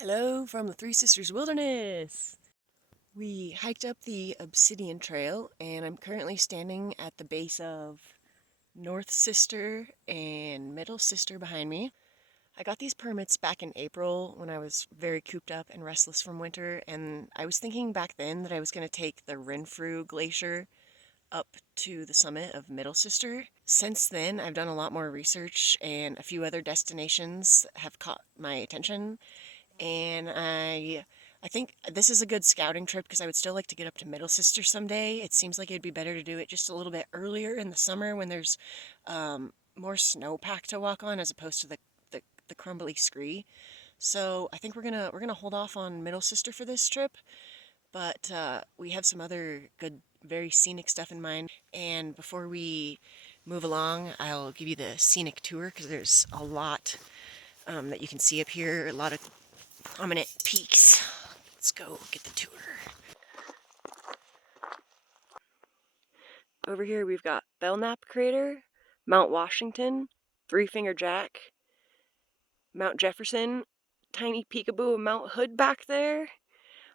Hello from the Three Sisters Wilderness! We hiked up the Obsidian Trail and I'm currently standing at the base of North Sister and Middle Sister behind me. I got these permits back in April when I was very cooped up and restless from winter, and I was thinking back then that I was going to take the Renfrew Glacier up to the summit of Middle Sister. Since then, I've done a lot more research and a few other destinations have caught my attention. And I think this is a good scouting trip because I would still like to get up to Middle Sister someday. It seems like it'd be better to do it just a little bit earlier in the summer when there's more snowpack to walk on as opposed to the crumbly scree. So I think we're gonna hold off on Middle Sister for this trip, but we have some other good, very scenic stuff in mind. And before we move along, I'll give you the scenic tour because there's a lot that you can see up here, a lot of prominent peaks. Let's go get the tour. Over here we've got Belknap Crater, Mount Washington, Three Finger Jack, Mount Jefferson, tiny peekaboo of Mount Hood back there.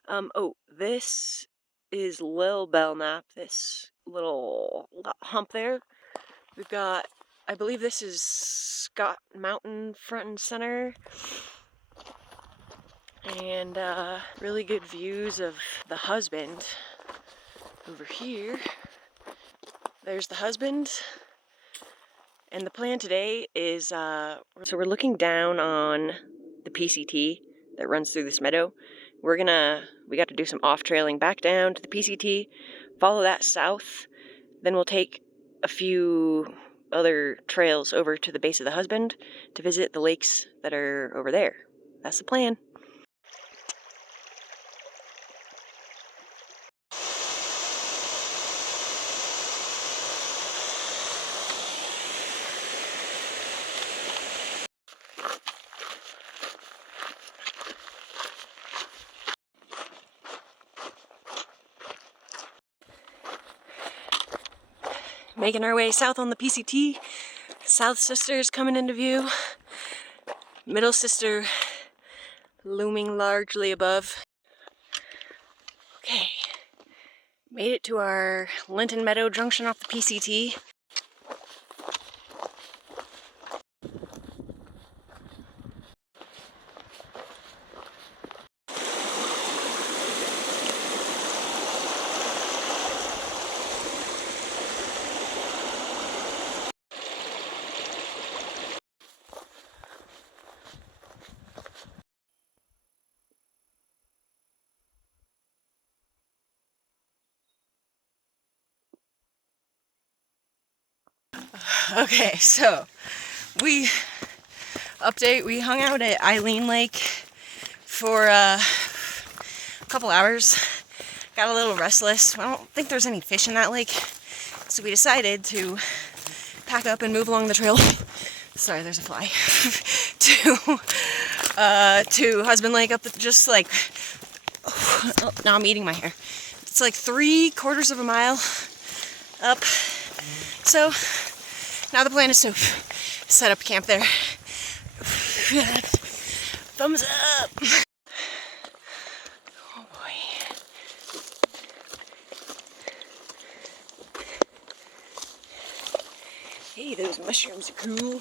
Oh, this is Lil Belknap, this little hump there. We've got, I believe this is Scott Mountain front and center. And really good views of the husband over here. There's the husband. And the plan today is, so we're looking down on the PCT that runs through this meadow. We got to do some off-trailing back down to the PCT, follow that south, then we'll take a few other trails over to the base of the husband to visit the lakes that are over there. That's the plan. Making our way south on the PCT. South Sister's coming into view. Middle Sister looming largely above. Okay, made it to our Linton Meadow junction off the PCT. Okay, so we hung out at Eileen Lake for a couple hours. Got a little restless. I don't think there's any fish in that lake, so we decided to pack up and move along the trail. Sorry, there's a fly. to Husband Lake up just like, oh, now I'm eating my hair. It's like 3/4 of a mile up. So now the plan is to set up camp there. Thumbs up! Oh boy. Hey, those mushrooms are cool.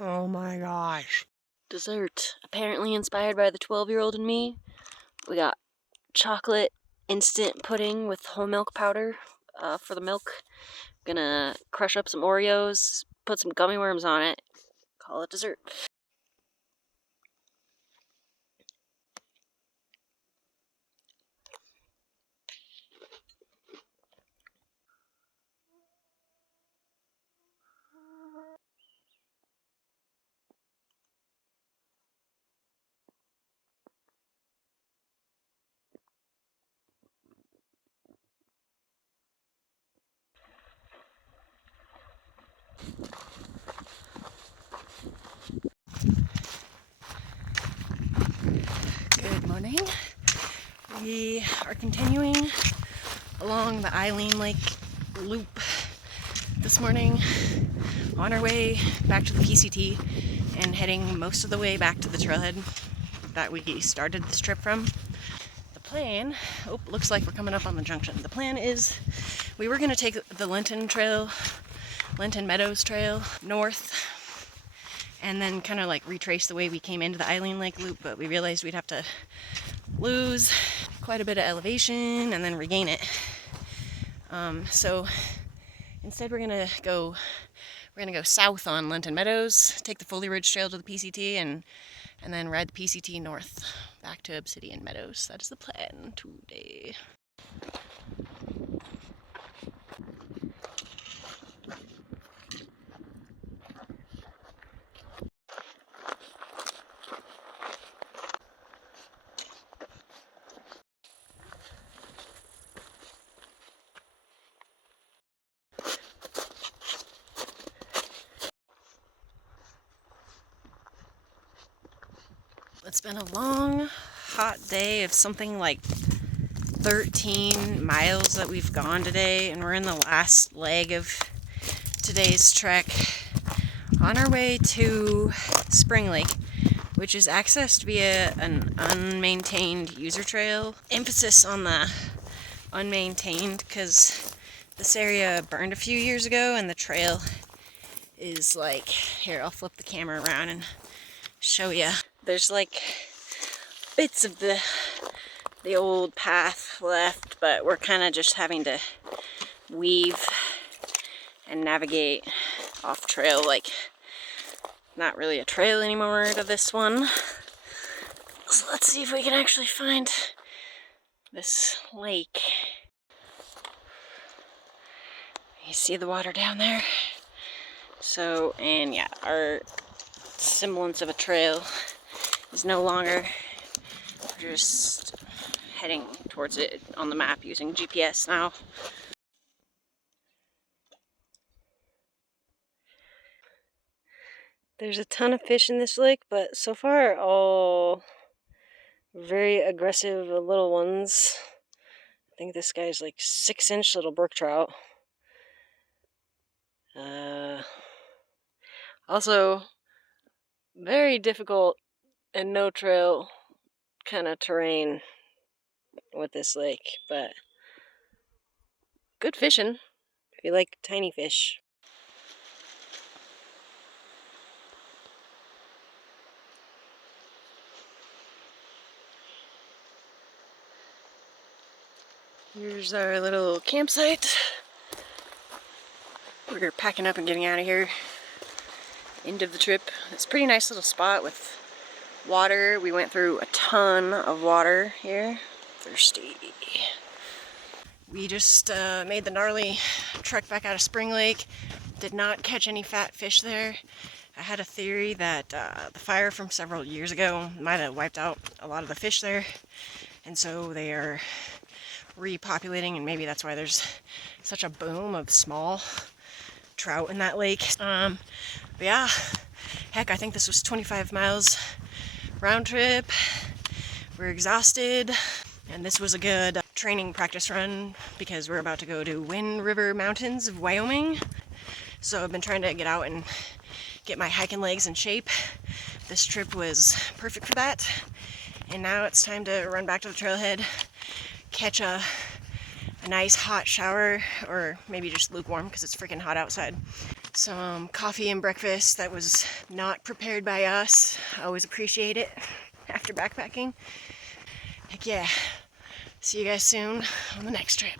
Oh my gosh. Dessert, apparently inspired by the 12-year-old in me. We got chocolate instant pudding with whole milk powder for the milk. Gonna crush up some Oreos, put some gummy worms on it, call it dessert. morning. We are continuing along the Eileen Lake loop this morning on our way back to the PCT and heading most of the way back to the trailhead that we started this trip from. The plan, looks like we're coming up on the junction. The plan is we were going to take the Linton Meadows Trail north and then kind of like retrace the way we came into the Eileen Lake loop, but we realized we'd have to lose quite a bit of elevation and then regain it. So instead we're gonna go south on Linton Meadows, take the Foley Ridge Trail to the PCT, and then ride the PCT north back to Obsidian Meadows. That is the plan today. It's been a long, hot day of something like 13 miles that we've gone today, and we're in the last leg of today's trek on our way to Spring Lake, which is accessed via an unmaintained user trail. Emphasis on the unmaintained because this area burned a few years ago and the trail is like, here, I'll flip the camera around and show you. There's like bits of the old path left, but we're kind of just having to weave and navigate off trail, like not really a trail anymore to this one. So let's see if we can actually find this lake. You see the water down there? So, and yeah, our semblance of a trail is no longer. We're just heading towards it on the map using GPS now. There's a ton of fish in this lake, but so far all very aggressive little ones. I think this guy's like 6-inch little brook trout. Also, very difficult and no trail kind of terrain with this lake, but good fishing if you like tiny fish. Here's our little campsite. We're packing up and getting out of here. End of the trip. It's a pretty nice little spot with water. We went through a ton of water here. Thirsty. We just made the gnarly trek back out of Spring Lake. Did not catch any fat fish there. I had a theory that the fire from several years ago might have wiped out a lot of the fish there, and so they are repopulating, and maybe that's why there's such a boom of small trout in that lake. But yeah, heck, I think this was 25 miles round trip. We're exhausted, and this was a good training practice run because we're about to go to Winds of Wyoming. So I've been trying to get out and get my hiking legs in shape. This trip was perfect for that. And now it's time to run back to the trailhead, catch a nice hot shower, or maybe just lukewarm because it's freaking hot outside. Some coffee and breakfast that was not prepared by us. I always appreciate it after backpacking. Heck yeah. See you guys soon on the next trip.